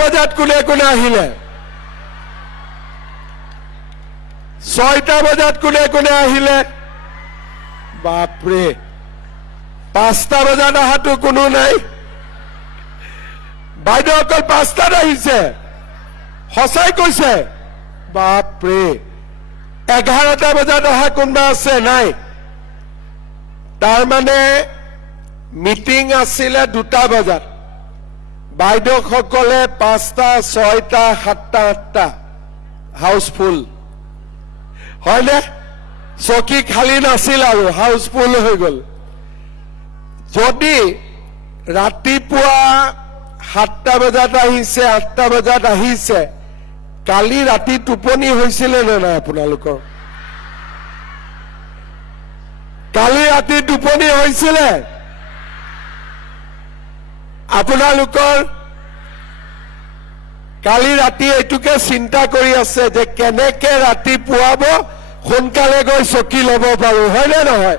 বজাত কোনে কোনে আহিলে 6টা বজাত কোনে কোনে আহিলে বাপৰে 5টা বজাত আহাটো কোনো নাই বাইদেউ অকল 5টাত আহিছে সঁচাই কৈছে বাপৰে 11টা বজাত অহা কোনোবা আছে নাই তাৰ মানে মিটিং আছিলে 2টা বজাত বাইদেউ সকলে 5টা 6টা 7টা 8টা হাউসফুল হয়নে চকী খালি নাছিল আৰু হাউসফুল হৈ গল যদি ৰাতিপুৱা 7টা বজাত আহিছে 8টা বজাত আহিছে কালি ৰাতি টোপনি হৈছিল নে নাই আপোনালোকৰ কালি ৰাতি টোপনি হৈছিল আপোনালোকৰ কালি ৰাতি এটুকে চিন্তা কৰি আছে যে কেনেকে ৰাতি পুৱাব সোনকালে গৈ চকী ল'ব পাৰো হয় নে নহয়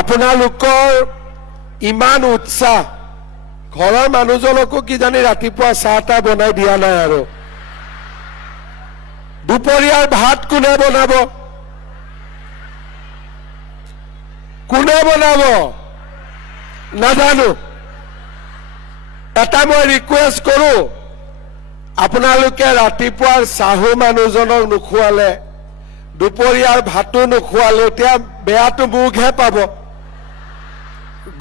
আপোনালোকৰ ইমান উৎসাহ ঘৰৰ মানুহজনকো কি জানি ৰাতিপুৱা চাহটা বনাই দিয়া নাই আৰু দুপৰীয়াৰ ভাত কোনে বনাব নাজানো এটা মই ৰিকুৱেষ্ট কৰো আপোনালোকে ৰাতিপুৱাৰ চাহু মানুহজনক নোখোৱালে দুপৰীয়াৰ ভাতো নোখোৱালে এতিয়া বেয়াটো মুখহে পাব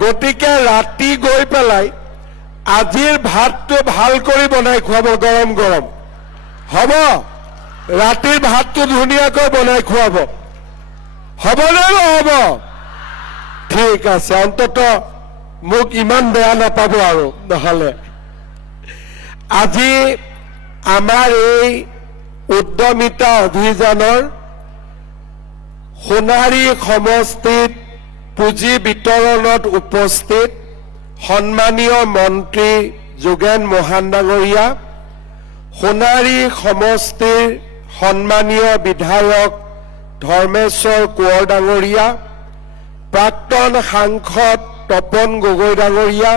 গতিকে ৰাতি গৈ পেলাই আজিৰ ভাতটো ভাল কৰি বনাই খুৱাব গৰম গৰম হ'ব ৰাতিৰ ভাতটো ধুনীয়াকৈ বনাই খুৱাব হ'বনে নহ'ব ঠিক আছে অন্তত মোক ইমান বেয়া নাপাব আৰু নহলে আজি আমাৰ এই উদ্যমিতা অভিযানৰ সোণাৰী সমষ্টিত পুঁজি বিতৰণত উপস্থিত সন্মানীয় মন্ত্ৰী যোগেন মহান ডাঙৰীয়া সোণাৰী সমষ্টিৰ সন্মানীয় বিধায়ক ধৰ্মেশ্বৰ কোঁৱৰ ডাঙৰীয়া প্ৰাক্তন সাংসদ তপন গগৈ ডাঙৰীয়া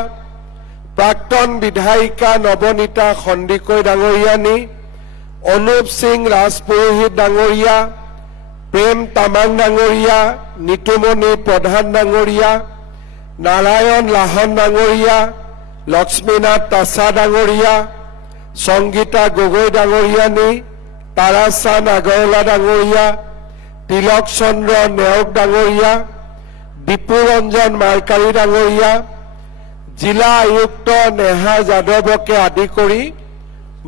প্ৰাক্তন বিধায়িকা নৱনীতা সন্দিকৈ ডাঙৰীয়ানী অনুপ সিং ৰাজপুৰোহিত ডাঙৰীয়া প্ৰেম তামাং ডাঙৰীয়া নিতুমণি প্ৰধান ডাঙৰীয়া নাৰায়ণ লাহন ডাঙৰীয়া লক্ষ্মীনাথ তাছা ডাঙৰীয়া সংগীতা গগৈ ডাঙৰীয়ানী তাৰাচান্দ আগৰৱালা ডাঙৰীয়া তিলক চন্দ্ৰ নেওগ ডাঙৰীয়া বিপুৰঞ্জন মাৰ্কাৰী ডাঙৰীয়া জিলা আয়ুক্ত নেহা যাদৱকে আদি কৰি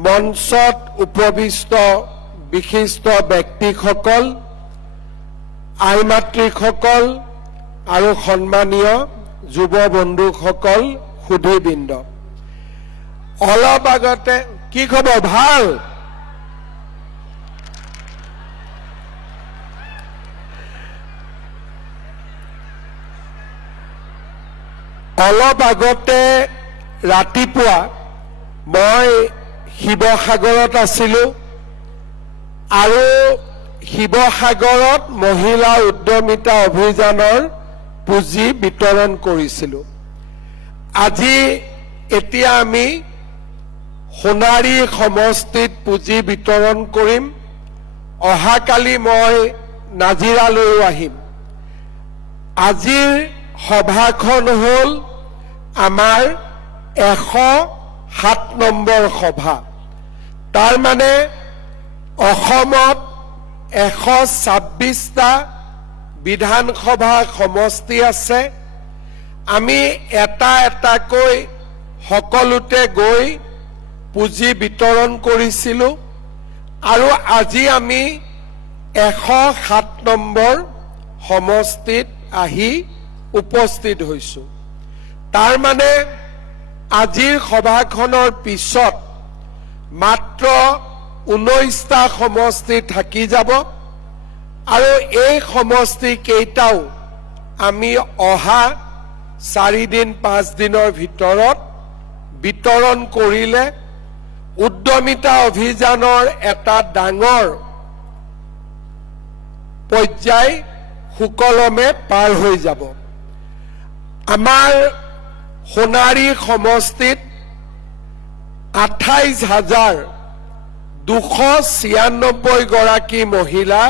মঞ্চত উপবিষ্ট বিশিষ্ট ব্যক্তিসকল আইমাতৃসকল আৰু সন্মানীয় যুৱ বন্ধুসকল সুধীবৃন্দ অলপ আগতে কি খবৰ ভাল অলপ আগতে ৰাতিপুৱা মই শিৱসাগৰত আছিলো আৰু শিৱসাগৰত মহিলা উদ্যমিতা অভিযানৰ পুঁজি বিতৰণ কৰিছিলো আজি এতিয়া আমি সোণাৰী সমষ্টিত পুঁজি বিতৰণ কৰিম অহাকালি মই নাজিৰালৈও আহিম আজিৰ সভাখন হল আমাৰ 107 নম্বৰ সভা তাৰ মানে অসমত 126টা বিধানসভা সমষ্টি আছে আমি এটা এটাকৈ সকলোতে গৈ পুঁজি বিতৰণ কৰিছিলো আৰু আজি আমি 107 নম্বৰ সমষ্টিত আহি উপস্থিত হৈছো তাৰ মানে আজিৰ সভাখনৰ পিছত মাত্ৰ 19টা সমষ্টি থাকি যাব আৰু এই সমষ্টি কেইটাও আমি অহা 4 দিন 5 দিনৰ ভিতৰত বিতৰণ কৰিলে উদ্যমিতা অভিযানৰ এটা ডাঙৰ পৰ্যায় সুকলমে পাৰ হৈ যাব আমাৰ সোণাৰী সমষ্টিত 28,296 গৰাকী মহিলা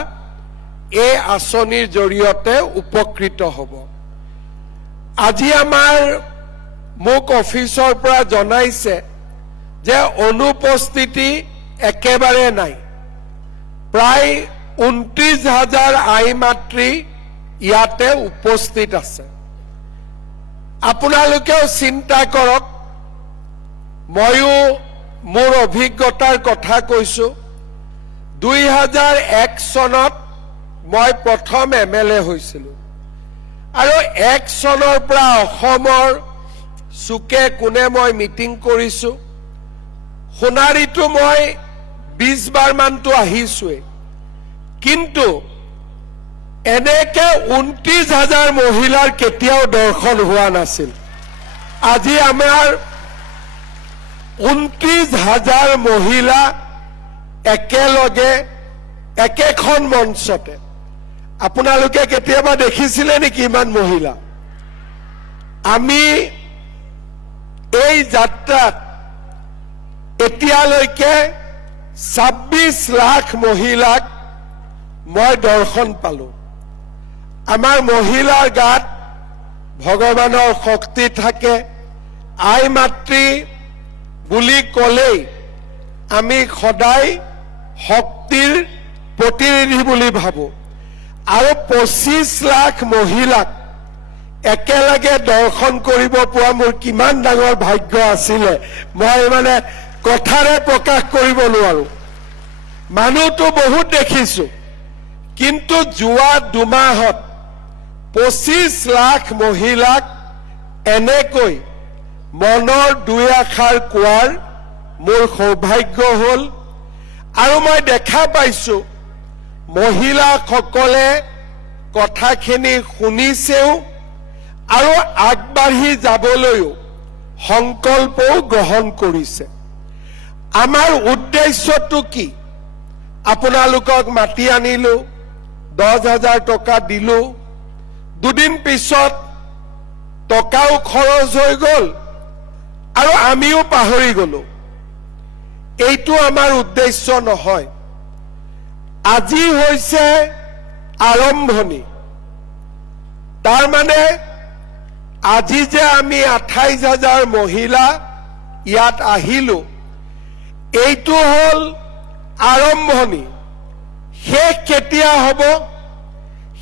এই আঁচনিৰ জৰিয়তে উপকৃত হ'ব। আজি মোক অফিচৰ পৰা জনাইছে যে অনুপস্থিতি একেবাৰে নাই। প্ৰায় 29,000 আই মাতৃ ইয়াতে উপস্থিত আছে। আপোনালোকেও চিন্তা কৰক, ময়ো মোৰ অভিজ্ঞতাৰ কথা কৈছো। 2001 চনত মই প্ৰথম MLA হৈছিলো আৰু 1 চনৰ পৰা অসমৰ চুকে কোণে মই মিটিং কৰিছো। সোণাৰীতো মই 20 বাৰ মানটো আহিছোৱে, কিন্তু এনেকে 29,000 মহিলাৰ কেতিয়াও দৰ্শন হোৱা নাছিল। আজি আমাৰ 29,000 মহিলা একেলগে একেখন মঞ্চতে। আপোনালোকে কেতিয়াবা দেখিছিলে নেকি ইমান মহিলা? আমি এই যাত্ৰাত এতিয়ালৈকে 26 লাখ মহিলাক মই দৰ্শন পালো। আমাৰ মহিলাৰ গাত ভগৱানৰ শক্তি থাকে। আই মাতৃ বুলি ক'লেই আমি সদায় শক্তিৰ প্ৰতিনিধি বুলি ভাবো। আৰু 25 লাখ মহিলাক একেলগে দৰ্শন কৰিব পোৱা মোৰ কিমান ডাঙৰ ভাগ্য আছিলে, মই কথাৰে প্ৰকাশ কৰিব নোৱাৰো। মানুহটো বহুত দেখিছো, কিন্তু যোৱা 2 মাহত 25 লাখ মহিলাক এনেকৈ মনৰ 2 আষাৰ কোৱাৰ মোৰ সৌভাগ্য হ'ল। আৰু মই দেখা পাইছো মহিলাসকলে কথাখিনি শুনিছেও আৰু আগবাঢ়ি যাবলৈও সংকল্পও গ্ৰহণ কৰিছে। আমাৰ উদ্দেশ্যটো কি? আপোনালোকক মাতি আনিলো, 10,000 টকা দিলো, 2 দিন পিছত টকাও খৰচ হৈ গ'ল আৰু আমিও পাহৰি গলো। এইটো আমাৰ উদ্দেশ্য নহয়। আজি হৈছে আৰম্ভণি। তাৰমানে আজি যে আমি 28,000 মহিলা ইয়াত আহিলো, এইটো হ'ল আৰম্ভণি। শেষ কেতিয়া হ'ব?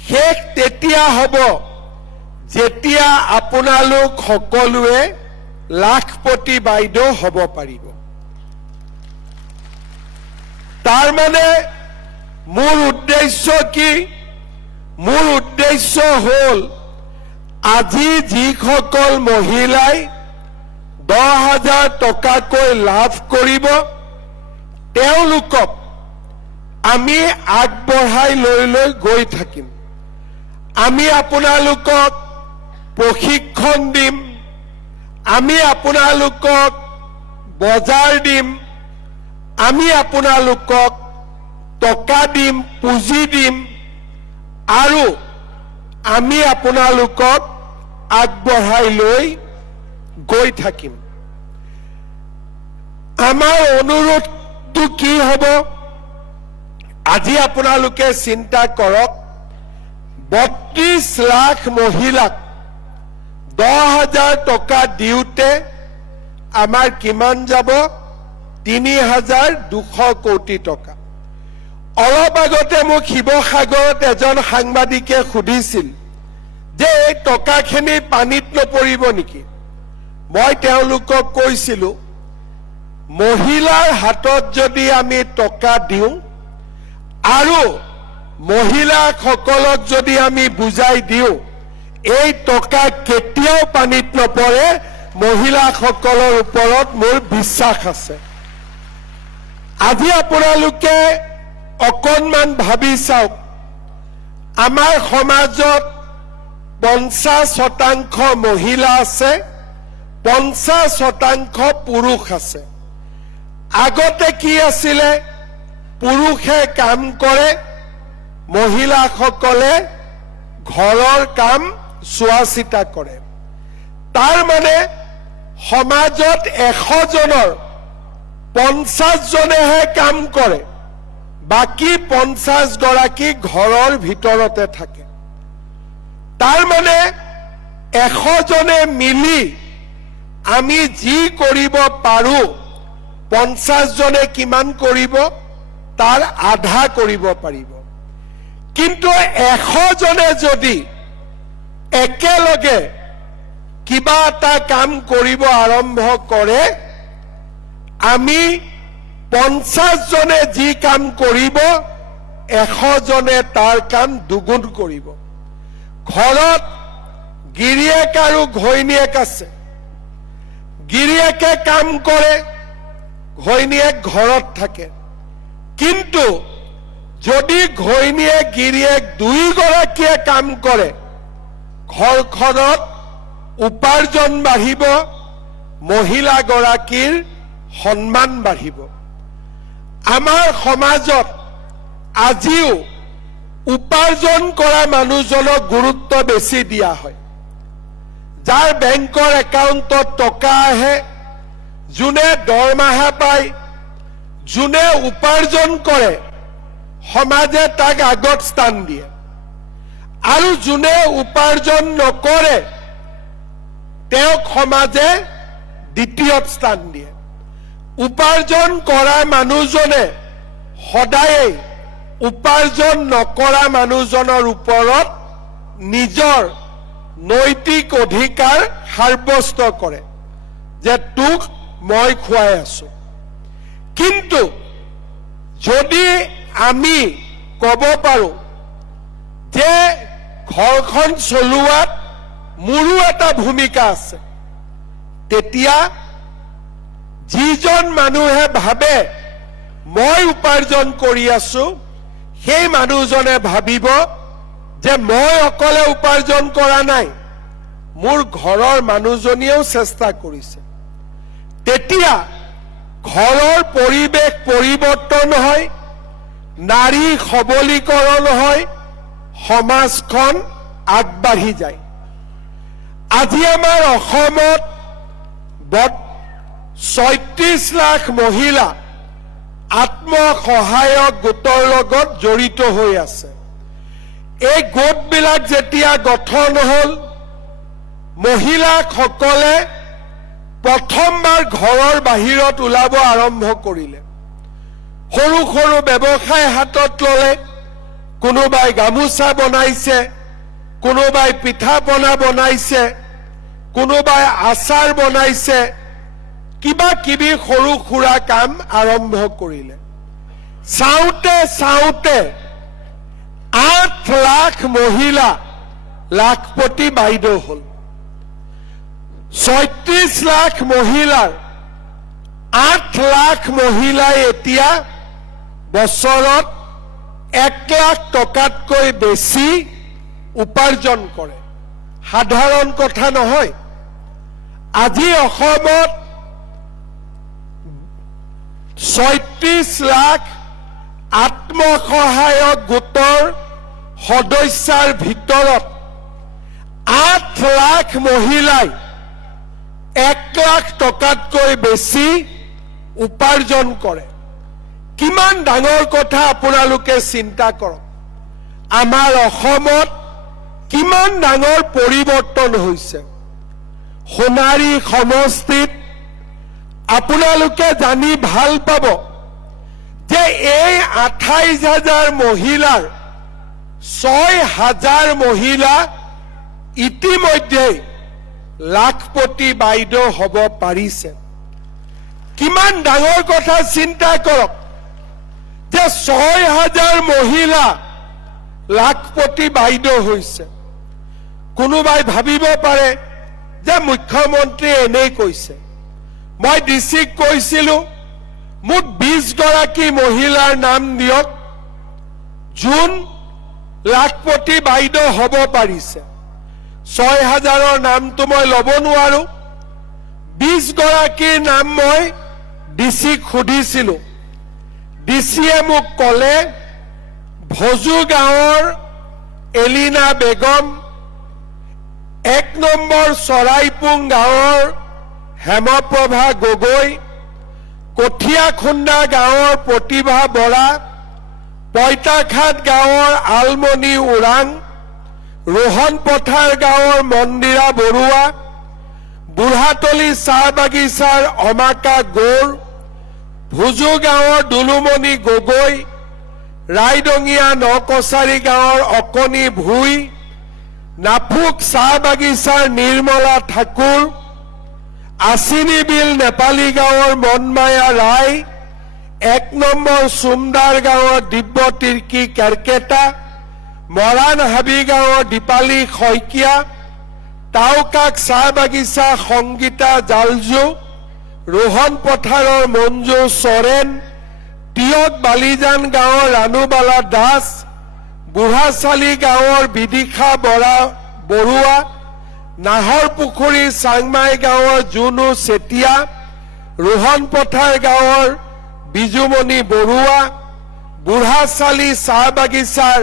শেষ তেতিয়া হ'ব যেতিয়া আপোনালোক সকলোৱে লাখপতি বাইদেউ হ'ব পাৰিব। তাৰমানে মোৰ উদ্দেশ্য কি? মোৰ উদ্দেশ্য হ'ল আজি যিসকল মহিলাই 10,000 টকাকৈ লাভ কৰিব, তেওঁলোকক আমি আগবঢ়াই লৈ গৈ থাকিম। আমি আপোনালোকক প্ৰশিক্ষণ দিম, আমি আপোনালোকক বজাৰ দিম, আমি আপোনালোকক টকা দিম, পুঁজি দিম, আৰু আমি আপোনালোকক আগবঢ়াই লৈ গৈ থাকিম। আমাৰ অনুৰোধটো কি হ'ব? আজি আপোনালোকে চিন্তা কৰক, 32 লাখ মহিলাক 10,000 টকা দিওঁতে আমাৰ কিমান যাব? 3,200 কোটি টকা। অলপ আগতে মোক শিৱসাগৰত এজন সাংবাদিকে সুধিছিল যে এই টকাখিনি পানীত নপৰিব নেকি? মই তেওঁলোকক কৈছিলো, মহিলাৰ হাতত যদি আমি টকা দিওঁ আৰু মহিলাসকলক যদি আমি বুজাই দিওঁ, এই টকা কেতিয়াও পানীত নপৰে। মহিলাসকলৰ ওপৰত মোৰ বিশ্বাস আছে। আজি আপোনালোকে অকণমান ভাবি চাওক, আমাৰ সমাজত 50% মহিলা আছে, 50% পুৰুষ আছে। আগতে কি আছিলে? পুৰুষে কাম কৰে, মহিলাসকলে ঘৰৰ কাম চোৱা চিতা কৰে। তাৰ মানে সমাজত 100 জনৰ 50 জনেহে কাম কৰে, বাকী 50 গৰাকী ঘৰৰ ভিতৰতে থাকে। তাৰ মানে 100 জনে মিলি আমি যি কৰিব পাৰো 50 জনে কিমান কৰিব, তাৰ আধা কৰিব পাৰিব। কিন্তু 100 জনে যদি একেলগে কিবা এটা কাম কৰিব আৰম্ভ কৰে, আমি 50 জনে যি কাম কৰিব 100 জনে তাৰ কাম দুগুণ কৰিব। ঘৰত গিৰিয়েক আৰু ঘৈণীয়েক আছে, গিৰিয়েকে কাম কৰে, ঘৈণীয়েক ঘৰত থাকে। কিন্তু যদি ঘৈণীয়েক গিৰিয়েক দুয়োগৰাকীয়ে কাম কৰে, ঘৰখনত উপাৰ্জন বাঢ়িব, মহিলাগৰাকীৰ সন্মান বাঢ়িব। আমাৰ সমাজত আজিও উপাৰ্জন কৰা মানুহজনক গুৰুত্ব বেছি দিয়া হয়। যাৰ বেংকৰ একাউণ্টত টকা আহে, যোনে দৰমহা পায়, যোনে উপাৰ্জন কৰে, সমাজে তাক আগত স্থান দিয়ে। আৰু যোনে উপাৰ্জন নকৰে তেওঁক সমাজে দ্বিতীয়ত স্থান দিয়ে। উপাৰ্জন কৰা মানুহজনে সদায়েই উপাৰ্জন নকৰা মানুহজনৰ ওপৰত নিজৰ নৈতিক অধিকাৰ সাব্যস্ত কৰে যে তোক মই খুৱাই আছো। কিন্তু যদি আমি ক'ব পাৰো যে ঘৰখন চলোৱাত মোৰো এটা ভূমিকা আছে, তেতিয়া যিজন মানুহে ভাবে মই উপাৰ্জন কৰি আছো, সেই মানুহজনে ভাবিব যে মই অকলে উপাৰ্জন কৰা নাই, মোৰ ঘৰৰ মানুহজনীয়েও চেষ্টা কৰিছে। তেতিয়া ঘৰৰ পৰিৱেশ পৰিৱৰ্তন হয়, নাৰী সবলীকৰণ হয়, সমাজখন আগবাঢ়ি যায়। আজি আমাৰ অসমত 36 লাখ মহিলা আত্মসহায়ক গোটৰ লগত জড়িত হৈ আছে। এই গোটবিলাক যেতিয়া গঠন হ'ল, মহিলাসকলে প্ৰথমবাৰ ঘৰৰ বাহিৰত ওলাব আৰম্ভ কৰিলে। সৰু সৰু ব্যৱসায় হাতত ল'লে, কোনোবাই গামোচা বনাইছে, কোনোবাই পিঠা পনা বনাইছে, কোনোবাই আচাৰ বনাইছে, কিবা কিবি সৰু সুৰা কাম আৰম্ভ কৰিলে। চাওঁতে চাওঁতে 8 লাখ মহিলা লাখপতি বাইদেউ হ'ল। 36 লাখ মহিলাৰ 8 লাখ মহিলাই এতিয়া বছৰত 1 লাখ টকাতকৈ বেছি উপাৰ্জন কৰে। সাধাৰণ কথা নহয়। আজি অসমত 36 লাখ আত্মসহায়ক গোটৰ সদস্যাৰ ভিতৰত 8 লাখ মহিলাই 1 লাখ টকাতকৈ বেছি উপাৰ্জন কৰে। কিমান ডাঙৰ কথা আপোনালোকে চিন্তা কৰক। আমাৰ অসমত কিমান ডাঙৰ পৰিৱৰ্তন হৈছে। সোণাৰী সমষ্টিত আপোনালোকে জানি ভাল পাব যে এই 28,000 মহিলাৰ 6,000 মহিলা ইতিমধ্যে লাখপতি বাইদেউ হ'ব পাৰিছে। কিমান ডাঙৰ কথা চিন্তা কৰক যে 6,000 মহিলা লাখপতি বাইদেউ হৈছে। কোনোবাই ভাবিব পাৰে যে মুখ্যমন্ত্ৰীয়ে এনেই কৈছে। মই ডিচিক কৈছিলো মোক 20 গৰাকী মহিলাৰ নাম দিয়ক যোন লাখপতি বাইদেউ হ'ব পাৰিছে। 6,000ৰ নামটো মই ল'ব নোৱাৰো। 20 গৰাকীৰ নাম মই ডিচিক সুধিছিলো। ডিচিয়ে মোক ক'লে ভজু গাঁৱৰ এলিনা বেগম, 1 নম্বৰ চৰাইপুং গাঁৱৰ হেমপ্ৰভা গগৈ, কঠীয়াখুন্দা গাঁৱৰ প্ৰতিভা বৰা, পইতাঘাট গাঁৱৰ আলমণি ওৰাং, ৰোহন পথাৰ গাঁৱৰ মন্দিৰা বৰুৱা, বুঢ়াতলি চাহ বাগিচাৰ অমাকা গৌৰ, ভুজু গাঁৱৰ দুলুমণি গগৈ, ৰাইডঙীয়া নকছাৰী গাঁৱৰ অকণি ভুই, নাফুক চাহ বাগিচাৰ নিৰ্মলা ঠাকুৰ, আচিনি বিল নেপালী গাঁৱৰ মনমায়া ৰায়, 1 নম্বৰ চুমদাৰ গাঁৱৰ দিব্য তিৰ্কী কেৰকেটা, মৰাণ হাবি গাঁৱৰ দীপালী শইকীয়া, টাউকাক চাহ বাগিচা সংগীতা জালজু, ৰোহন পথাৰৰ মঞ্জু চৰেন, টিয়ক বালিজান গাঁৱৰ ৰাণুবালা দাস, বুঢ়াচালি গাঁৱৰ বিদিশা বৰুৱা, নাহৰপুখুৰী চাংমাই গাঁৱৰ জুনু চেতিয়া, ৰোহন পথাৰ গাঁৱৰ বিজুমণি বৰুৱা, বুঢ়াচালি চাহ বাগিচাৰ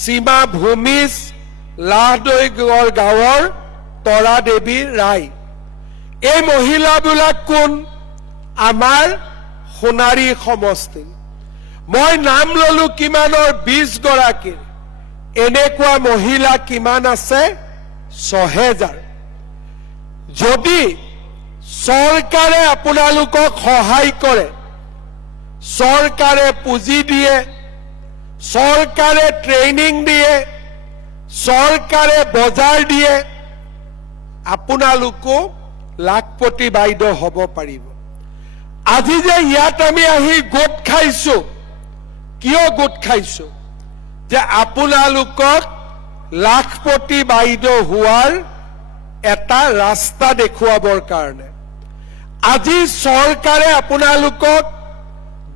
সীমা ভূমিজ, লাহদৈগড় গাঁৱৰ তৰা দেৱী ৰায়। এই মহিলাবিলাক কোন? আমাৰ সোণাৰী সমষ্টি। মই নাম ললো কিমানৰ? 20 গৰাকীৰ। এনেকুৱা মহিলা কিমান আছে? 6000। যদি চৰকাৰে আপোনালোকক সহায় কৰে, চৰকাৰে পুঁজি দিয়ে, চৰকাৰে ট্ৰেইনিং দিয়ে, চৰকাৰে বজাৰ দিয়ে, আপোনালোকো লাখপতি বাইদেউ হ'ব পাৰিব। আজি যে ইয়াত আমি আহি গোট খাইছো, কিয় গোট খাইছো? যে আপোনালোকক লাখপতি বাইদেউ হোৱাৰ এটা ৰাস্তা দেখুৱাবৰ কাৰণে। আজি চৰকাৰে আপোনালোকক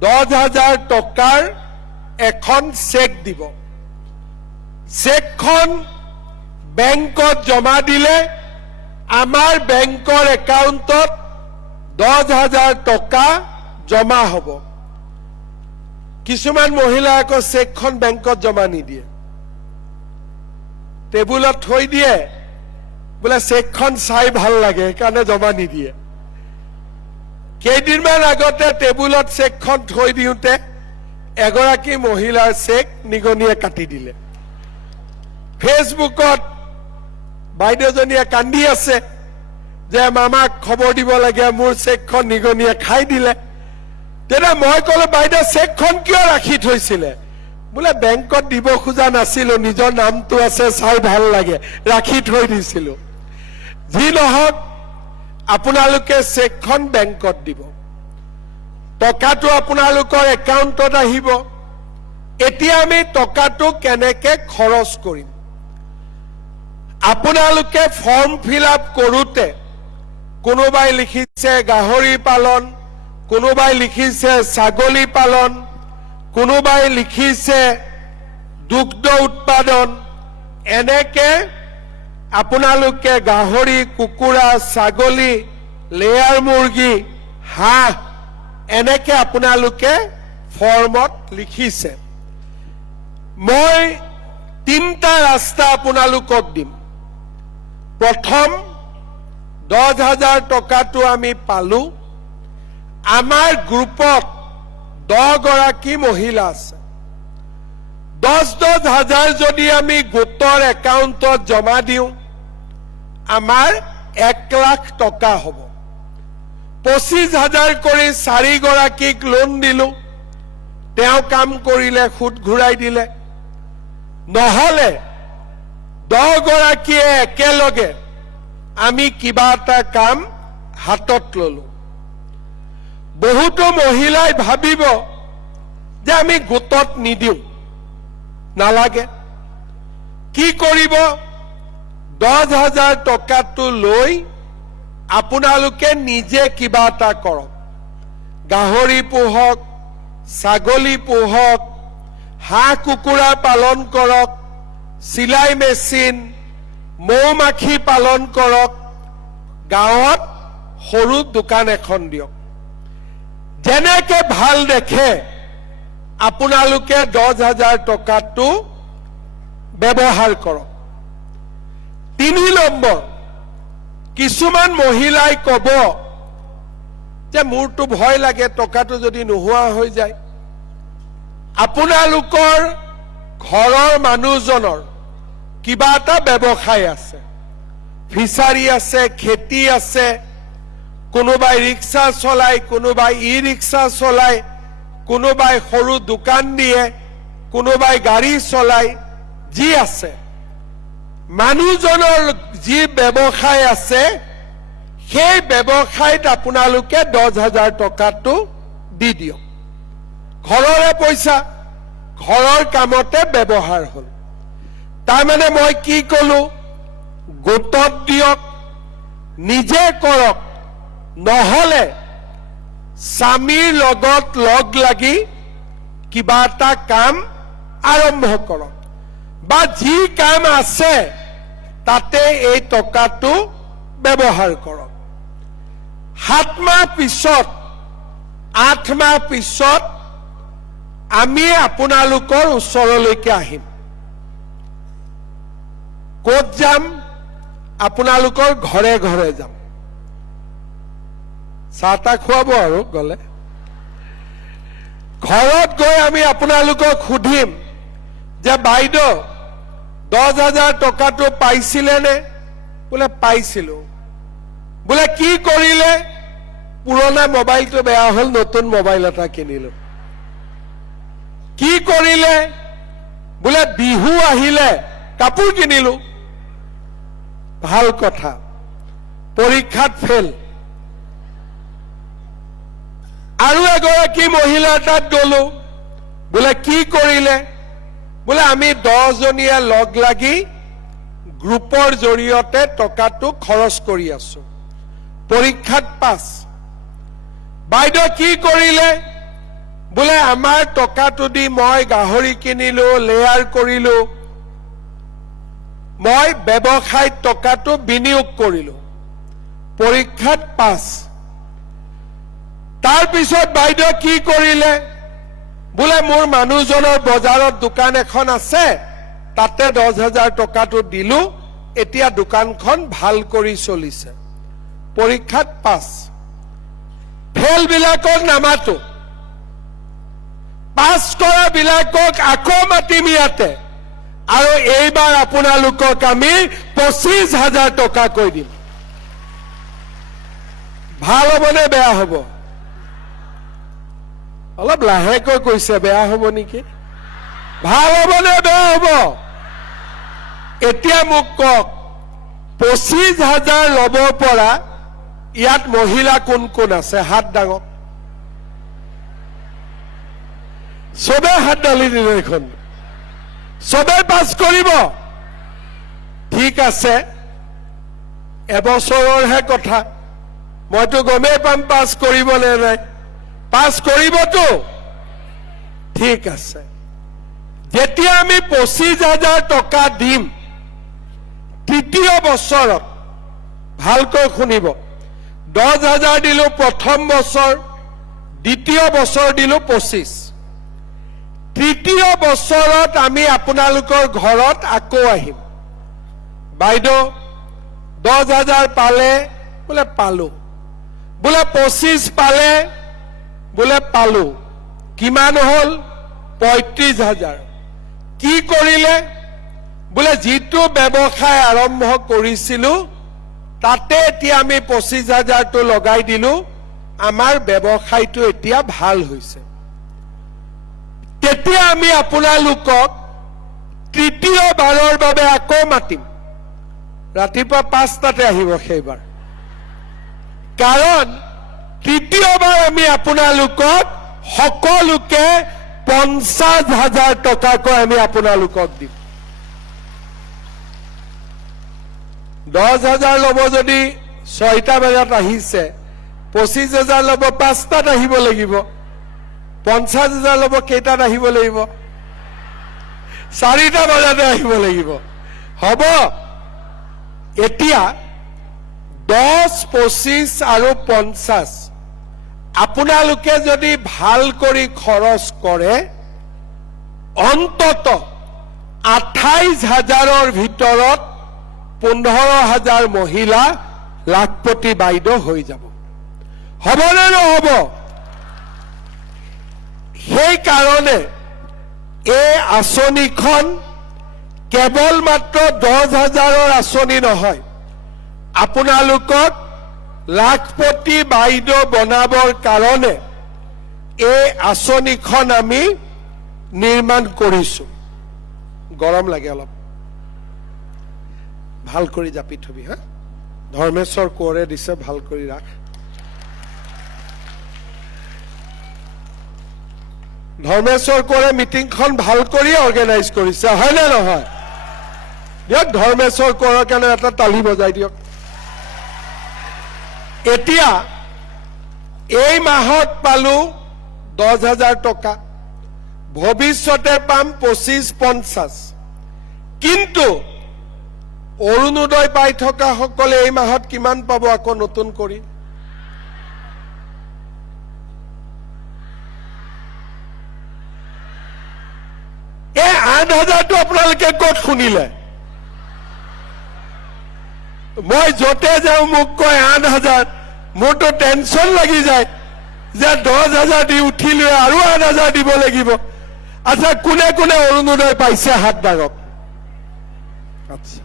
10,000 টকাৰ এখন চেক দিব। চেকখন বেংকত জমা দিলে আমাৰ বেংকৰ একাউণ্টত 10,000 টকা জমা হ'ব। কিছুমান মহিলাই আকৌ চেকখন বেংকত জমা নিদিয়ে, টেবুলত থৈ দিয়ে, বোলে চেকখন চাই ভাল লাগে সেইকাৰণে জমা নিদিয়ে। কেইদিনমান আগতে টেবুলত চেকখন থৈ দিওঁতে এগৰাকী মহিলাৰ চেক নিগনিয়ে কাটি দিলে। ফেচবুকত বাইদেউজনীয়ে কান্দি আছে যে মামাক খবৰ দিব লাগে, মোৰ চেকখন নিগনিয়ে খাই দিলে। তেতিয়া মই কলো, বাইদেউ চেকখন কিয় ৰাখি থৈছিলে? বোলে বেংকত দিব খোজা নাছিলো, নিজৰ নামটো আছে চাই ভাল লাগে, ৰাখি থৈ দিছিলো। যি নহওক, আপোনালোকে চেকখন বেংকত দিব, টকাটো আপোনালোকৰ একাউণ্টত আহিব। এতিয়া আমি টকাটো কেনেকে খৰচ কৰিম? আপোনালোকে ফৰ্ম ফিল আপ কৰোঁতে কোনোবাই লিখিছে গাহৰি পালন, কোনোবাই লিখিছে ছাগলী পালন, কোনোবাই লিখিছে দুগ্ধ উৎপাদন। এনেকে আপোনালোকে গাহৰি, কুকুৰা, ছাগলী, লেয়াৰ মুৰ্গী, হাঁহ এনেকে আপোনালোকে ফৰ্মত লিখিছে। মই 3টা ৰাস্তা আপোনালোকক দিম। প্ৰথম 10,000 টকাটো আমি পালো। আমাৰ গ্ৰুপত 10 গৰাকী মহিলা আছে। 10,000 যদি আমি গোটৰ একাউণ্টত জমা দিওঁ, আমাৰ 1 লাখ টকা হ'ব। 25,000 কৰি 4 গৰাকীক লোন দিলো, তেওঁ কাম কৰিলে, সুদ ঘূৰাই দিলে। নহলে 10 গৰাকীয়ে একেলগে আমি কিবা এটা কাম হাতত ললো। বহুতো মহিলাই ভাবিব যে আমি গোটত নিদিওঁ, নালাগে। কি কৰিব? 10,000 টকাটো লৈ আপোনালোকে নিজে কিবা এটা কৰক। গাহৰি পোহক, ছাগলী পোহক, হাঁহ কুকুৰা পালন কৰক, চিলাই মেচিন, মৌ-মাখি পালন কৰক, গাঁৱত সৰু দোকান এখন দিয়ক। যেনেকে ভাল দেখে আপোনালোকে 10,000 টকাটো ব্যৱহাৰ কৰক। 3 নম্বৰ, কিছুমান মহিলাই কব যে মোৰটো ভয় লাগে টকাটো যদি নোহোৱা হৈ যায়। আপোনালোকৰ ঘৰৰ মানুহজনৰ কিবা এটা ব্যৱসায় আছে, ফিচাৰী আছে, খেতি আছে, কোনোবাই ৰিক্সা চলায়, কোনোবাই ই ৰিক্সা চলায়, কোনোবাই সৰু দোকান দিয়ে, কোনোবাই গাড়ী চলায়, যি আছে মানুহজনৰ যি ব্যৱসায় আছে সেই ব্যৱসায়ত আপোনালোকে 10,000 টকাটো দি দিয়ক। ঘৰৰে পইচা, ঘৰৰ কামতে ব্যৱহাৰ হ'ল। তাৰমানে মই কি কলো, গোটত দিয়ক, নিজে কৰক, নহলে স্বামীৰ লগত লগ লাগি কিবা এটা কাম আৰম্ভ কৰক, বা যি কাম আছে তাতে এই টকাটো ব্যৱহাৰ কৰক। 7 মাহ পিছত, 8 মাহ পিছত আমি আপোনালোকৰ ওচৰলৈকে আহিম। ক'ত যাম? আপোনালোকৰ ঘৰে ঘৰে যাম। চাহ তাহ খুৱাব আৰু গলে। ঘৰত গৈ আমি আপোনালোকক সুধিম যে বাইদেউ 10,000 টকাটো পাইছিলে নে? বোলে পাইছিলো। বোলে কি কৰিলে? পুৰণা মোবাইলটো বেয়া হ'ল, নতুন মোবাইল এটা কিনিলো। কি কৰিলে? বোলে বিহু আহিলে কাপোৰ কিনিলো। ভাল কথা। পৰীক্ষাত ফেল। আৰু এগৰাকী মহিলাৰ তাত গলো। বোলে কি কৰিলে? বোলে আমি 10 জনীয়ে লগ লাগি গ্ৰুপৰ জৰিয়তে টকাটো খৰচ কৰি আছো। পৰীক্ষাত পাছ। বাইদেউ কি কৰিলে? বোলে আমাৰ টকাটো দি মই গাহৰি কিনিলো, লেয়াৰ কৰিলো, মই ব্যৱসায়ত টকাটো বিনিয়োগ কৰিলো। পৰীক্ষাত পাছ। তাৰ পিছত বাইদেউ কি কৰিলে? বোলে মোৰ মানুহজনৰ বজাৰত দোকান এখন আছে, তাতে 10,000 টকাটো দিলো, এতিয়া দোকানখন ভাল কৰি চলিছে। পৰীক্ষাত পাছ। ফেল বিলাকক নামাতো, পাছ কৰা বিলাকক আকৌ মাতিম ইয়াতে, আৰু এইবাৰ আপোনালোকক আমি 25,000 টকাকৈ দিম। ভাল হবনে বেয়া হব? অলপ লাহেকৈ কৈছে, বেয়া হব নেকি? ভাল হবনে বেয়া হব? এতিয়া মোক কওক, 25,000 লব পৰা ইয়াত মহিলা কোন কোন আছে? হাত ডাঙক। চবে হাত ডালি দিলে এখন। চবে পাছ কৰিব? ঠিক আছে, এবছৰৰহে কথা, মইতো গমেই পাম পাছ কৰিব নে নাই। পাছ কৰিবতো? ঠিক আছে। যেতিয়া আমি 25,000 টকা দিম তৃতীয় বছৰত, ভালকৈ শুনিব, 10,000 দিলো প্ৰথম বছৰ, দ্বিতীয় বছৰ দিলো 25। তৃতীয় বছৰত আমি আপোনালোকৰ ঘৰত আকৌ আহিম। বাইদেউ 10,000 পালে? বোলে পালো। বোলে 25 পালে? বোলে পালো। কিমান হল? 35,000। কি কৰিলে? বোলে যিটো ব্যৱসায় আৰম্ভ কৰিছিলো তাতে এতিয়া আমি 25,000টো লগাই দিলো, আমাৰ ব্যৱসায়টো এতিয়া ভাল হৈছে। তেতিয়া আমি আপোনালোকক তৃতীয়বাৰৰ বাবে আকৌ মাতিম। ৰাতিপুৱা 5টাতে আহিব সেইবাৰ, কাৰণ তৃতীয়বাৰ আমি আপোনালোকক সকলোকে 50,000 টকাকৈ আমি আপোনালোকক দিম। 10,000 লব যদি 6টা বজাত আহিছে, 25,000 লব 5টাত আহিব লাগিব। 50,000 লব কেইটাত আহিব লাগিব? 4টা বজাতে আহিব লাগিব। হব? এতিয়া 10, 25 আৰু 50 আপোনালোকে যদি ভাল কৰি খৰচ কৰে, অন্তত 28,000ৰ ভিতৰত 15,000 মহিলা লাখপতি বাইদেউ হৈ যাব। হবনে নহব? সেই কাৰণে এই আঁচনিখন কেৱল মাত্ৰ 10,000ৰ আঁচনি নহয়, আপোনালোকক লাখপতি বাইদেউ বনাবৰ কাৰণে এই আঁচনিখন আমি নিৰ্মাণ কৰিছো। গৰম লাগে অলপ, ভাল কৰি জাপি থবি হা। ধৰ্মেশ্বৰ কোঁৱৰে দিছে, ভাল কৰি ৰাখ। ধৰ্মেশ্বৰ কোঁৱৰে মিটিংখন ভাল কৰি অৰ্গেনাইজ কৰিছে, হয় নে নহয়? দিয়ক ধৰ্মেশ্বৰ কোঁৱৰৰ কাৰণে এটা তালি বজাই দিয়ক। এতিয়া এই মাহত পালো 10,000 টকা, ভৱিষ্যতে পাম 25-50। কিন্তু অৰুণোদয় পাই থকা সকলে এই মাহত কিমান পাব আকৌ নতুন কৰি? এই 8,000টো আপোনালোকে ক'ত শুনিলে? মই য'তে যাওঁ মোক কয় 8,000, মোৰতো টেনচন লাগি যায় যে 10,000 দি উঠিলে আৰু 8,000 দিব লাগিব। আচ্ছা, কোনে কোনে অৰুণোদয় পাইছে হাত দাঙক। আচ্ছা,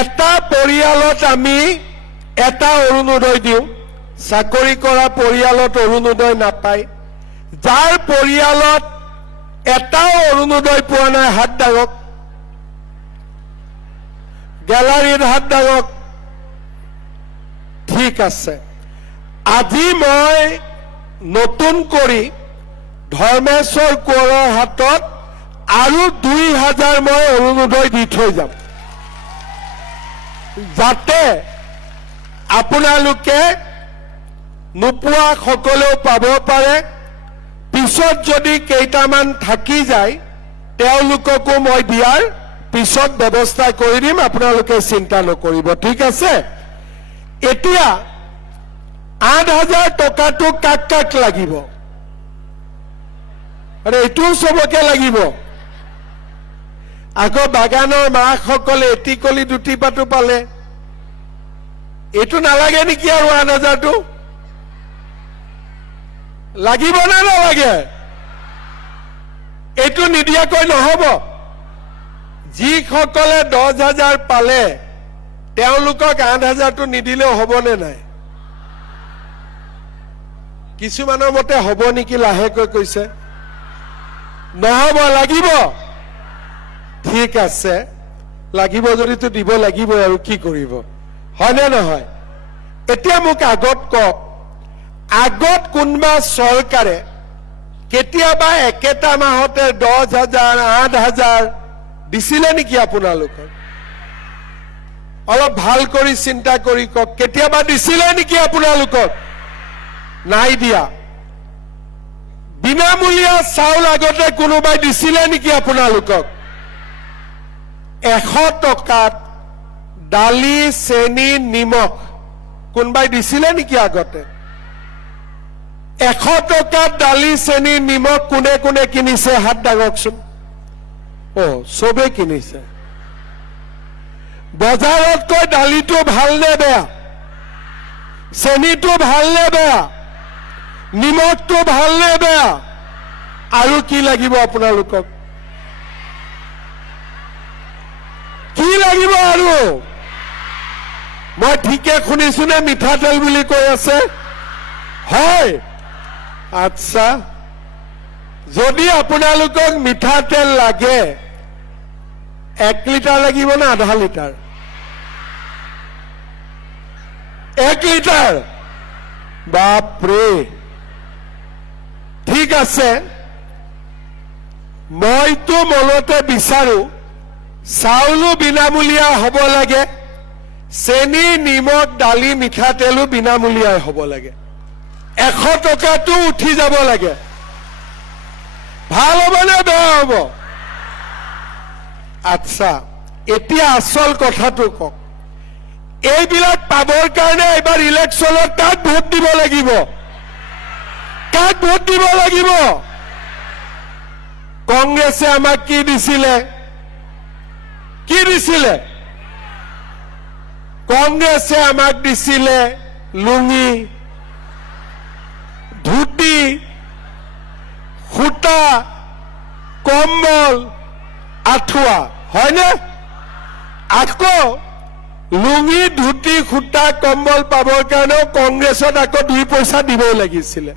এটা পৰিয়ালত আমি এটা অৰুণোদয় দিওঁ, চাকৰি কৰা পৰিয়ালত অৰুণোদয় নাপায়। যাৰ পৰিয়ালত এটাও অৰুণোদয় পোৱা নাই হাত দাঙক, গেলাৰীত হাত দাঙক। ঠিক আছে, আজি মই নতুন কৰি ধৰ্মেশ্বৰ কোঁৱৰৰ হাতত আৰু 2,000 মই অৰুণোদয় দি থৈ যাম, যাতে আপোনালোকে নোপোৱা সকলেও পাব পাৰে। পিছত যদি কেইটামান থাকি যায় তেওঁলোককো মই দিয়াৰ পিছত ব্যৱস্থা কৰি দিম, আপোনালোকে চিন্তা নকৰিব, ঠিক আছে? এতিয়া 8,000 টকাটো কাক কাক লাগিব? আৰে এইটোও চবকে লাগিব। আকৌ বাগানৰ মাকসকলে এটিকলি দুটিপাতো পালে, এইটো নালাগে নেকি? আৰু 8,000টো লাগিব নে নালাগে? এইটো নিদিয়াকৈ নহব। যিসকলে 10,000 পালে তেওঁলোকক 8,000টো নিদিলেও হবনে নাই? কিছুমানৰ মতে হব নেকি, লাহেকৈ কৈছে। নহব, লাগিব। ঠিক আছে, লাগিব যদিতো দিব লাগিব, আৰু কি কৰিব, হয়নে নহয়? এতিয়া মোক আগত কওক, আগত কোনোবা চৰকাৰে কেতিয়াবা একেটা মাহতে 10,000, 8,000 দিছিলে নেকি আপোনালোকক? অলপ ভাল কৰি চিন্তা কৰি কওক, কেতিয়াবা দিছিলে নেকি আপোনালোকক? নাই দিয়া। বিনামূলীয়া চাউল আগতে কোনোবাই দিছিলে নেকি আপোনালোকক? 100 টকাত দালি, চেনি, নিমখ কোনোবাই দিছিলে নেকি আগতে? 100 টকাত দালি, চেনি, নিমখ কোনে কোনে কিনিছে হাত দাঙকচোন। চবে কিনিছে। বজাৰতকৈ দালিটো ভাল নে বেয়া? চেনিটো ভাল নে বেয়া? নিমখটো ভাল নে বেয়া? আৰু কি লাগিব আপোনালোকক? কি লাগিব আৰু? মই ঠিকে শুনিছো নে মিঠাতেল বুলি কৈ আছে? হয়। আচ্ছা, যদি আপোনালোকক মিঠাতেল লাগে 1 লিটাৰ লাগিব না আধা লিটাৰ? 1 লিটাৰ? বাপৰে। ঠিক আছে, মইতো মনতে বিচাৰো চাউলো বিনামূলীয়া হ'ব লাগে, চেনি, নিমখ, দালি, মিঠাতেলো বিনামূলীয়াই হ'ব লাগে, 100 টকাটো উঠি যাব লাগে। ভাল হ'ব নে বেয়া হ'ব? আচ্ছা, এতিয়া আচল কথাটো কওক। এইবিলাক পাবৰ কাৰণে এবাৰ ইলেকশ্যনত কাক ভোট দিব লাগিব? কাক ভোট দিব লাগিব? কংগ্ৰেছে আমাক কি দিছিলে? কি দিছিলে? কংগ্ৰেছে আমাক দিছিলে লুঙি ধুতি সূতা কম্বল আঁঠুৱা হয়নে আকৌ লুঙি ধুতি সূতা কম্বল পাবৰ কাৰণেও কংগ্ৰেছত আকৌ 2 পইচা দিবই লাগিছিলে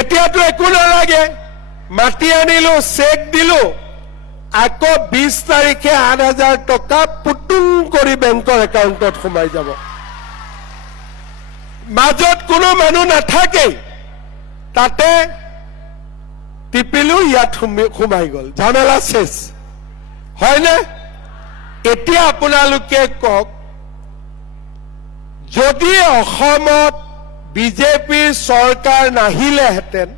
এতিয়াতো একো নালাগে মাটি আনিলো চেক দিলো আকৌ 20 তাৰিখে 8,000 টকা পুটুং কৰি বেংকৰ একাউণ্টত সোমাই যাব মাজত কোনো মানুহ নাথাকে তাতে টিপিলো ইয়াত সোমাই গল ঝামেলা শেষ হয়নে এতিয়া আপোনালোকে কক যদি অসমত বিজেপিৰ চৰকাৰ নাহিলেহেঁতেন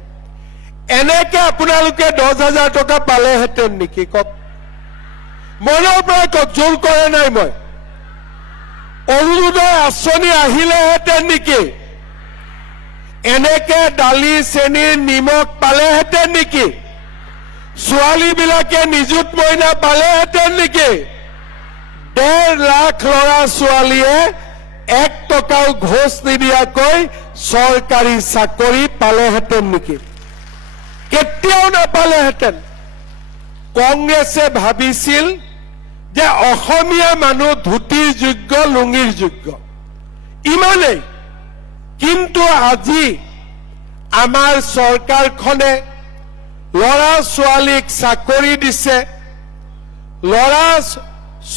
এনেকে আপোনালোকে 10,000 টকা পালেহেঁতেন নেকি কক মনৰ পৰা কক জোৰ কৰে নাই মই অৰুণোদয় আঁচনি আহিলেহেঁতেন নেকি এনেকে দালি চেনিৰ নিমখ পালেহেঁতেন নেকি ছোৱালীবিলাকে নিযুত মইনা পালেহেঁতেন নেকি 1.5 লাখ ল'ৰা ছোৱালীয়ে 1 টকাও ঘোষ নিদিয়াকৈ চৰকাৰী চাকৰি পালেহেঁতেন নেকি কেতিয়াও নাপালেহেঁতেন কংগ্ৰেছে ভাবিছিল যে অসমীয়া মানুহ ধুতিৰ যোগ্য লুঙিৰ যোগ্য ইমানেই কিন্তু আজি আমাৰ চৰকাৰখনে ল'ৰা ছোৱালীক চাকৰি দিছে ল'ৰা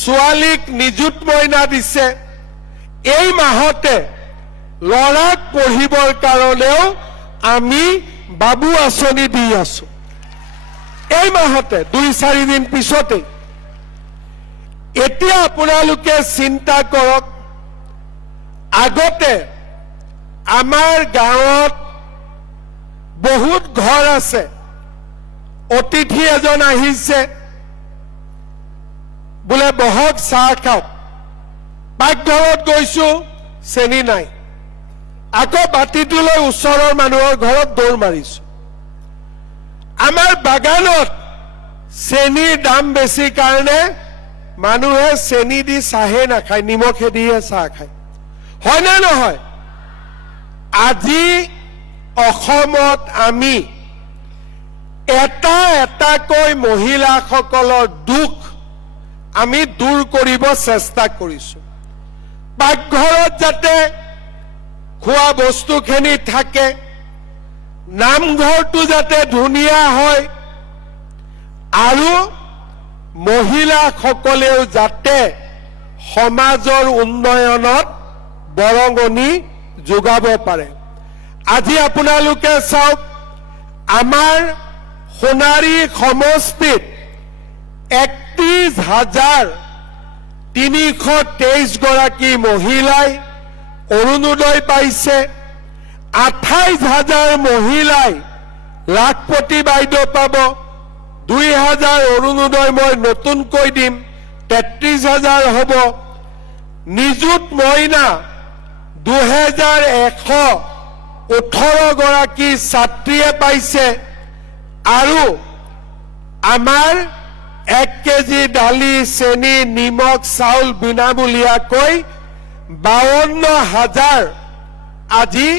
ছোৱালীক নিযুত মইনা দিছে এই মাহতে ল'ৰাক পঢ়িবৰ কাৰণেও আমি বাবু আঁচনি দি আছো এই মাহতে 2-4 দিন পিছতে এতিয়া আপোনালোকে চিন্তা কৰক আগতে আমাৰ গাঁৱত বহুত ঘৰ আছে অতিথি এজন আহিছে বোলে বহক চাহ খাওক পাকঘৰত গৈছো চেনি নাই আকৌ বাতিটো লৈ ওচৰৰ মানুহৰ ঘৰত দৌৰ মাৰিছো আমাৰ বাগানত চেনিৰ দাম বেছি কাৰণে মানুহে চেনি দি চাহে নাখায় নিমখে দিয়ে চাহ খায় হয় না নহয় আজি অসমত আমি এটা এটাকৈ মহিলাসকলৰ দুখ আমি দূৰ কৰিব চেষ্টা কৰিছো পাকঘৰত যাতে খোৱা বস্তুখিনি থাকে নামঘৰটো যাতে ধুনীয়া হয় আৰু মহিলাসকলেও যাতে সমাজৰ উন্নয়নত বৰঙণি যোগাব পাৰে আজি আপোনালোকে চাওক আমাৰ সোণাৰী সমষ্টিত 31,323 গৰাকী মহিলাই অৰুণোদয় পাইছে 28,000 মহিলাই লাখপতি বাইদেউ পাব 2,000 অৰুণোদয় মই নতুনকৈ দিম 33,000 হ'ব নিযুত মইনা 2,118 গৰাকী ছাত্ৰীয়ে পাইছে আৰু আমাৰ 1 কেজি দালি চেনি নিমখ চাউল বিনামূলীয়াকৈ 52,000 আজি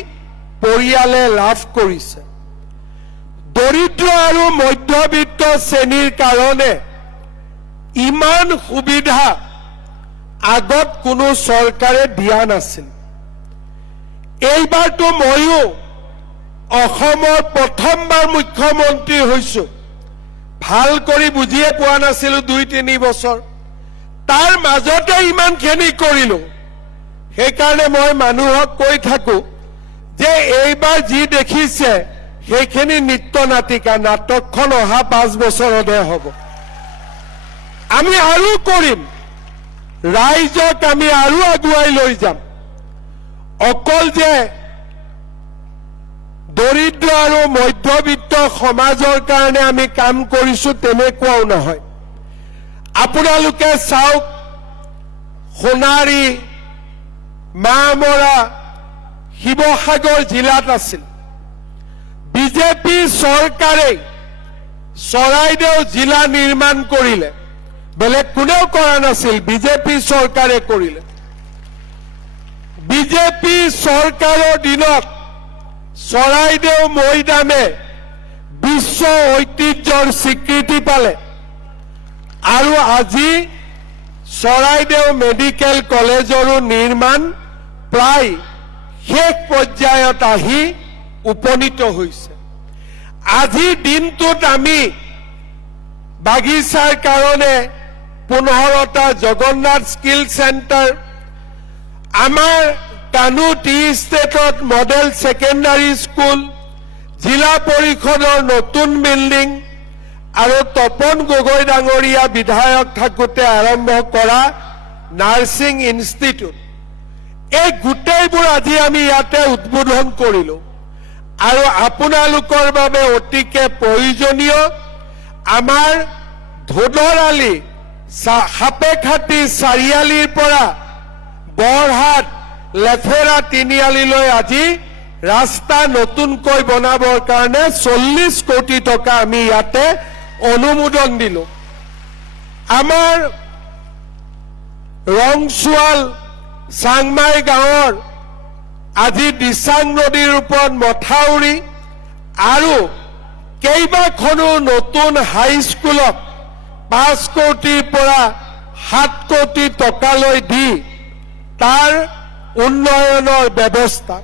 পৰিয়ালে লাভ কৰিছে দৰিদ্ৰ আৰু মধ্যবিত্ত শ্ৰেণীৰ কাৰণে ইমান সুবিধা আগত কোনো চৰকাৰে দিয়া নাছিল এইবাৰটো ময়ো অসমৰ প্ৰথমবাৰ মুখ্যমন্ত্ৰী হৈছো ভাল কৰি বুজিয়ে পোৱা নাছিলো 2-3 বছৰ তাৰ মাজতে ইমানখিনি কৰিলো সেইকাৰণে মই মানুহক কৈ থাকো যে এইবাৰ যি দেখিছে সেইখিনি নিত্য নাটিকা নাটকখন অহা 5 বছৰতে হ'ব আমি আৰু কৰিম ৰাইজক আমি আৰু আগুৱাই লৈ যাম অকল যে দৰিদ্ৰ আৰু মধ্যবিত্ত সমাজৰ কাৰণে আমি কাম কৰিছো তেনেকুৱাও নহয় আপোনালোকে চাওক সোণাৰী মামৰা শিৱসাগৰ জিলাত আছিল বিজেপি চৰকাৰে চৰাইদেউ জিলা নিৰ্মাণ কৰিলে বেলেগ কোনেও কৰা নাছিল বিজেপি চৰকাৰে কৰিলে বিজেপি চৰকাৰৰ দিনত চৰাইদেউ মৈদামে বিশ্ব ঐতিহ্যৰ স্বীকৃতি পালে আৰু আজি চৰাইদেউ মেডিকেল কলেজৰো নিৰ্মাণ প্ৰায় শেষ পৰ্যায়ত আহি উপনীত হৈছে। আজিৰ দিনটোত আমি বাগিচাৰ কাৰণে 15টা জগন্নাথ স্কিল চেণ্টাৰ, আমাৰ কানু টি ষ্টেটত মডেল ছেকেণ্ডাৰী স্কুল, জিলা পৰিষদৰ নতুন বিল্ডিং আৰু তপন গগৈ ডাঙৰীয়া বিধায়ক থাকোঁতে আৰম্ভ কৰা নাৰ্ছিং ইনষ্টিটিউট, এই গোটেইবোৰ আজি আমি ইয়াতে উদ্বোধন কৰিলোঁ। আৰু আপোনালোকৰ বাবে অতিকে প্ৰয়োজনীয় আমাৰ ধোদৰালি সাপেখাতি চাৰিআলিৰ পৰা বৰহাট লেফেৰা তিনিআলিলৈ আজি ৰাস্তা নতুনকৈ বনাবৰ কাৰণে 40 কোটি টকা আমি ইয়াতে অনুমোদন দিলোঁ। আমাৰ ৰংচুৱাল চাংমাই গাঁৱৰ আজি দিচাং নদীৰ ওপৰত মথাউৰি আৰু কেইবাখনো নতুন হাইস্কুলক 5 কোটিৰ পৰা 7 কোটি টকালৈ দি তাৰ উন্নয়নৰ ব্যৱস্থা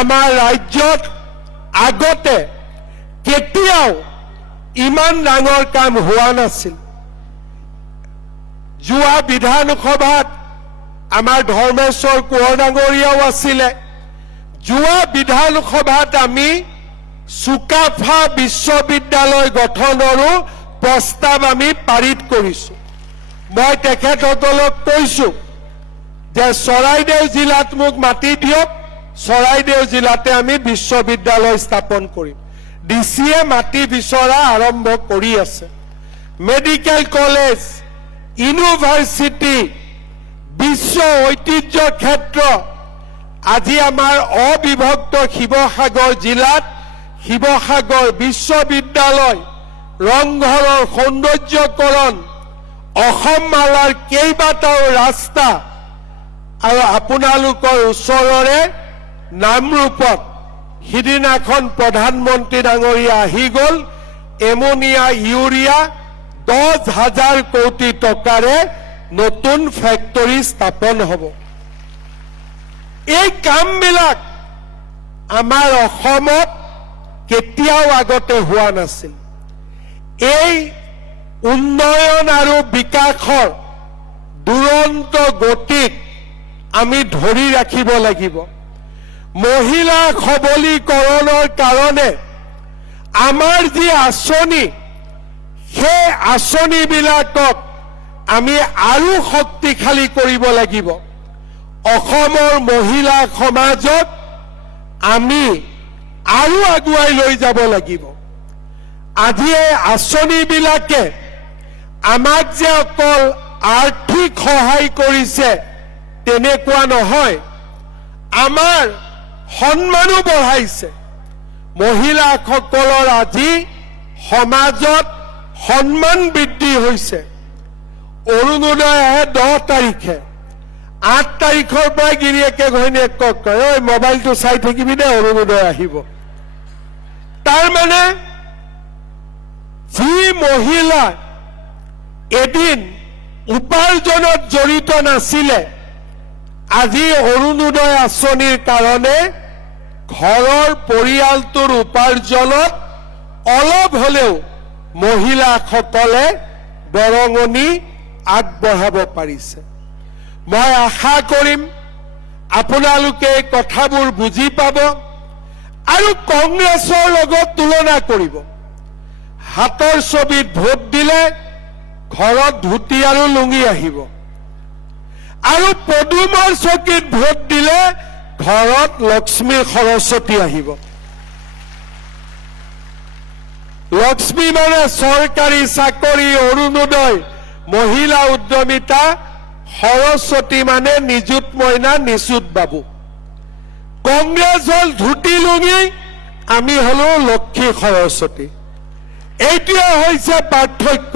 আমাৰ ৰাজ্যত আগতে কেতিয়াও ইমান ডাঙৰ কাম হোৱা নাছিল। যোৱা বিধানসভাত আমাৰ ধৰ্মেশ্বৰ কোঁৱৰ ডাঙৰীয়াও আছিলে। যোৱা বিধানসভাত আমি চুকাফা বিশ্ববিদ্যালয় গঠনৰো প্ৰস্তাৱ আমি পাৰিত কৰিছোঁ। মই তেখেতসকলক কৈছোঁ যে চৰাইদেউ জিলাত মোক মাটি দিয়ক, চৰাইদেউ জিলাতে আমি বিশ্ববিদ্যালয় স্থাপন কৰিম। ডিচিয়ে মাটি বিচৰা আৰম্ভ কৰি আছে। মেডিকেল কলেজ, ইউনিভাৰ্চিটি, বিশ্ব ঐতিহ্য ক্ষেত্ৰ, আজি আমাৰ অবিভক্ত শিৱসাগৰ জিলাত শিৱসাগৰ বিশ্ববিদ্যালয়, ৰংঘৰৰ সৌন্দৰ্যকৰণ, অসম মালাৰ কেইবাটাও ৰাস্তা আৰু আপোনালোকৰ ওচৰৰে নামৰূপত সিদিনাখন প্ৰধানমন্ত্ৰী ডাঙৰীয়া আহি গ'ল, এমনিয়া ইউৰিয়া 10,000 কোটি টকাৰে নতুন ফেক্টৰী স্থাপন হ'ব। এই কামবিলাক আমাৰ অসমত কেতিয়াও আগতে হোৱা নাছিল। এই উন্নয়ন আৰু বিকাশৰ দুৰন্ত গতিক আমি ধৰি ৰাখিব লাগিব। মহিলা সবলীকৰণৰ কাৰণে আমাৰ যি আঁচনি, সেই আঁচনিবিলাকক আমি আৰু শক্তিশালী কৰিব লাগিব। অসমৰ মহিলা সমাজক আমি আৰু আগুৱাই লৈ যাব লাগিব। আজি এই আঁচনিবিলাকে আমাক যে অকল আৰ্থিক সহায় কৰিছে তেনেকুৱা নহয়, আমাৰ সন্মানো বঢ়াইছে। মহিলাসকলৰ আজি সমাজত সন্মান বৃদ্ধি হৈছে। অৰুণোদয় আহে 10 তাৰিখে, 8 তাৰিখৰ পৰা গিৰিয়েকে ঘৈণীয়েকক কয়, ঐ মোবাইলটো চাই থাকিবি দে, অৰুণোদয় আহিব। তাৰমানে যি মহিলা এদিন উপাৰ্জনত জড়িত নাছিলে, আজি অৰুণোদয় আঁচনিৰ কাৰণে ঘৰৰ পৰিয়ালটোৰ উপাৰ্জনত অলপ হলেও মহিলাসকলে বৰঙণি আগবঢ়াব পাৰিছে। মই আশা কৰিম আপোনালোকে এই কথাবোৰ বুজি পাব আৰু কংগ্ৰেছৰ লগত তুলনা কৰিব। হাতৰ ছবিত ভোট দিলে ঘৰত ধুতি আৰু লুঙি আহিব, আৰু পদুমৰ চকীত ভোট দিলে ঘৰত লক্ষ্মী সৰস্বতী আহিব। লক্ষ্মী মানে চৰকাৰী চাকৰি, অৰুণোদয়, মহিলা উদ্যমিতা, সৰস্বতী মানে নিযুত মইনা, নিচুত বাবু। কংগ্ৰেছ হল ধুতি লুঙি, আমি হলো লক্ষ্মী সৰস্বতী। এইটোৱে হৈছে পাৰ্থক্য।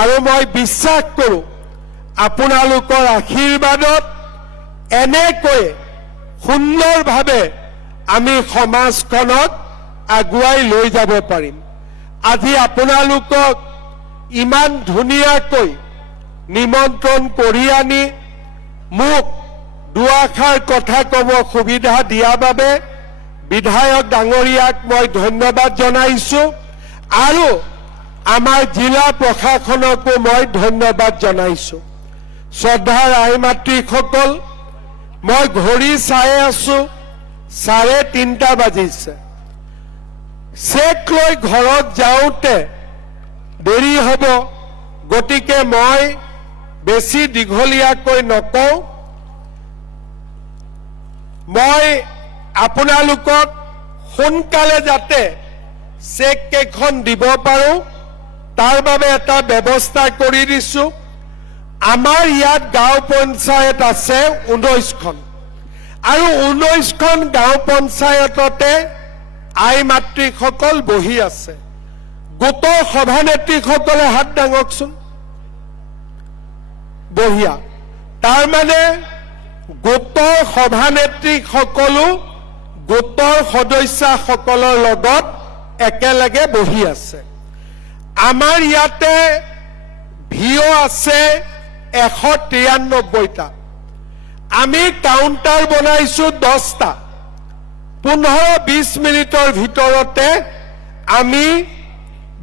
আৰু মই বিশ্বাস কৰোঁ আপোনালোকৰ আশীৰ্বাদত এনেকৈ সুন্দৰভাৱে আমি সমাজখনক আগুৱাই লৈ যাব পাৰিম। আজি আপোনালোকক ইমান ধুনীয়াকৈ নিমন্ত্ৰণ কৰি আনি মোক দুআষাৰ কথা ক'ব সুবিধা দিয়াৰ বাবে বিধায়ক ডাঙৰীয়াক মই ধন্যবাদ জনাইছো আৰু আমাৰ জিলা প্ৰশাসনকো মই ধন্যবাদ জনাইছো। শ্ৰদ্ধাৰ আই মাতৃসকল, মই ঘড়ী চাই আছো, 3:30 বাজিছে। চেক লৈ ঘৰত যাওঁতে দেৰি হ'ব, গতিকে মই বেছি দীঘলীয়াকৈ নকওঁ। মই আপোনালোকক সোনকালে যাতে চেক কেইখন দিব পাৰোঁ তাৰ বাবে এটা ব্যৱস্থা কৰি দিছোঁ। আমাৰ ইয়াত গাঁও পঞ্চায়ত আছে 19খন আৰু 19খন গাঁও পঞ্চায়ততে আই মাতৃসকল বহি আছে। গোটৰ সভানেত্ৰীসকলে হাত দাঙকচোন। বঢ়িয়া। তাৰমানে গোটৰ সভানেত্ৰীসকলো গোটৰ সদস্যসকলৰ লগত একেলগে বহি আছে। আমাৰ ইয়াতে ভিঅ আছে 193টা। আমি কাউণ্টাৰ বনাইছো 10টা। 15-20 মিনিটৰ ভিতৰতে আমি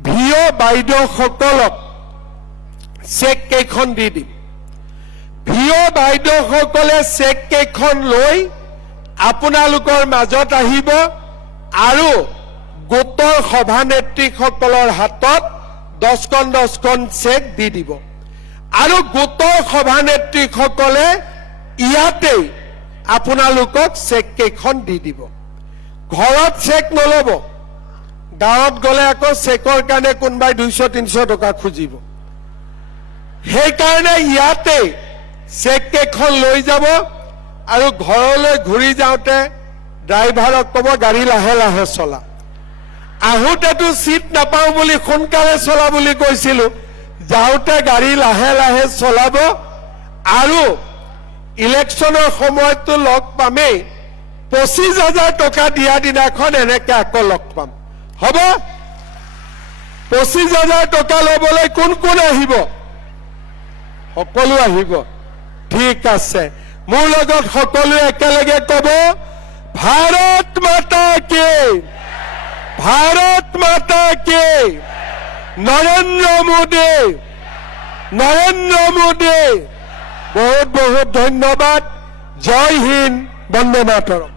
ভিঅ বাইদেউসকলক চেক কেইখন দি দিম। ভিঅ বাইদেউসকলে চেক কেইখন লৈ আপোনালোকৰ মাজত আহিব আৰু গোটৰ সভানেত্ৰীসকলৰ হাতত 10খন চেক দি দিব আৰু গোটৰ সভানেত্ৰীসকলে ইয়াতেই আপোনালোকক চেক কেইখন দি দিব। ঘৰত চেক নল'ব। গাঁৱত গ'লে আকৌ চেকৰ কাৰণে কোনোবাই 200-300 টকা খুজিব। সেইকাৰণে ইয়াতেই চেক কেইখন লৈ যাব আৰু ঘৰলৈ ঘূৰি যাওঁতে ড্ৰাইভাৰক ক'ব গাড়ী লাহে লাহে চলা। আহোঁতেতো চিট নাপাওঁ বুলি সোনকালে চলা বুলি কৈছিলো, যাওঁতে গাড়ী লাহে লাহে চলাব আৰু ইলেকশ্যনৰ সময়ততো লগ পামেই। 25,000 টকা দিয়া দিনাখন এনেকে আকৌ লগ পাম। হ'ব? 25,000 টকা ল'বলৈ কোন কোন আহিব? সকলো আহিব। ঠিক আছে, মোৰ লগত সকলোৱে একেলগে ক'ব, ভাৰত মাতা কি, ভাৰত মাতা কি, নৰেন্দ্ৰ মোদী, নৰেন্দ্ৰ মোদী। বহুত বহুত ধন্যবাদ। জয় হিন্দ, বন্দে মাতৰম।